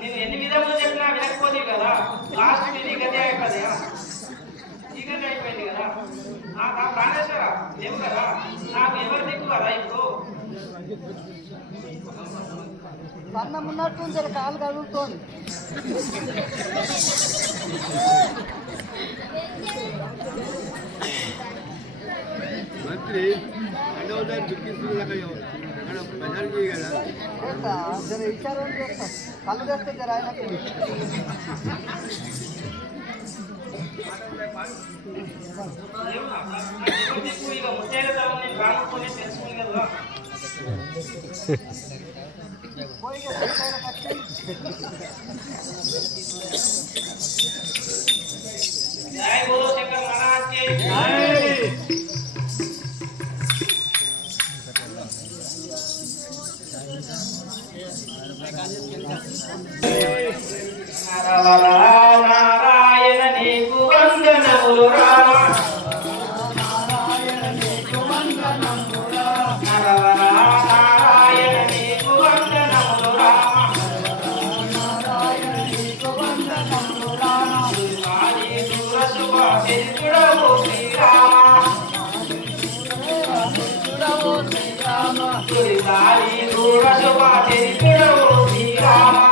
నేను ఎన్ని విధాలుగా చెప్పినా వినకపోతే కదా లాస్ట్ ఇది గదే అయిపోయింది చీకటి అయిపోయింది కదా నా ప్రాణేశ్వర లేవు కదా నాకు ఎవరు దిక్కు కదా ఇప్పుడు అన్నం ఉన్నట్టు జర కాలు కదులుతోంది మంత్రి జర ఇచ్చారు చేస్తాం కళ్ళు తెస్తే జర ఆయనకి जय बोलो शंकर महाराज की जय। नारायण नीकु वंदनमुलु राम नारायण नीकु वंदनमुलु राम नारायण नीकु वंदनमुलु राम नारायण नीकु वंदनमुलु राम आदि दूर शुभ चित्तुडवो श्री राम चित्तुडवो श्री राम आदि दूर शुभ चित्तुडवो श्री राम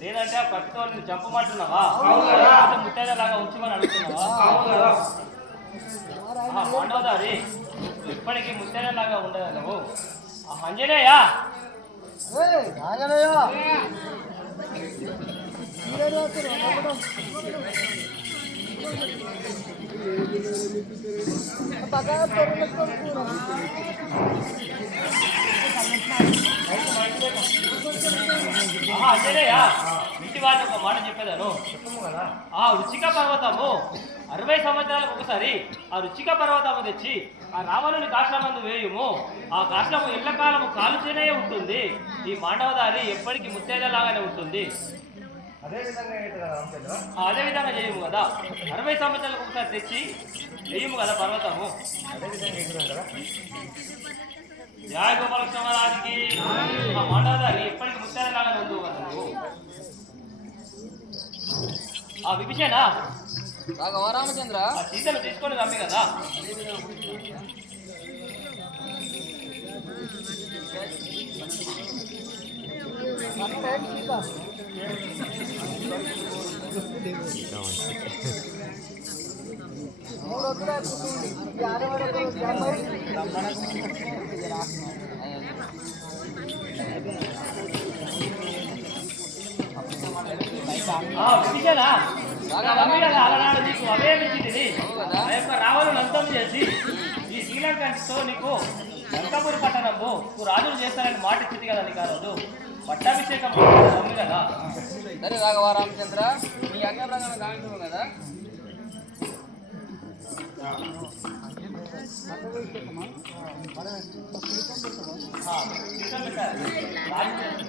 లేదంటే పట్టుతో చంపమంటున్నావా ముత్తైదలాగా ఉంచమని అడుగుతున్నావా మాండవదారి ఇప్పటికీ ముత్తైదలాగా ఉండదు నువ్వు అంజనేయ బాగా పెరుగుతో కూర అంజనేయ ఇంటి వాడిని ఒక మాట చెప్పేదాను ఆ రుచిక పర్వతము 60 సంవత్సరాలకు ఒకసారి ఆ రుచిక పర్వతము తెచ్చి ఆ రావణుని కాష్లమందు వేయుము ఆ కాష్లము ఎల్లకాలము కాలుతూనే ఉంటుంది ఈ మాండవదారి ఎప్పటికీ ముత్తైదలాగానే ఉంటుంది అదే విధంగా చేయము కదా 60 సంవత్సరాలకు ఒకసారి తెచ్చి వేయము కదా పర్వతము జయ గోపాలకృష్ణ మహారాజుకి ఆ మాండవదారి ఎప్పటికీ ముత్తైదలాగానే ఉండు కదా నువ్వు ఆ విభీషణ రామచంద్ర ఆ సీతను తీసుకొని రమ్మి కదా విభీషణ రమ్మి కదా అలనాడు నీకు అభయమిచ్చింది ఆ యొక్క రావణుని అంతం చేసి ఈ శ్రీలంకతో నీకు లంకాపురి పట్టణంలో నువ్వు రాజులు చేస్తానని మాట ఇచ్చింది కదా నీకు ఆ రోజు పట్టాభిషేకం ఉంది కదా సరే రామచంద్ర నీ అంగప్రకారం కావించము కదా రాజు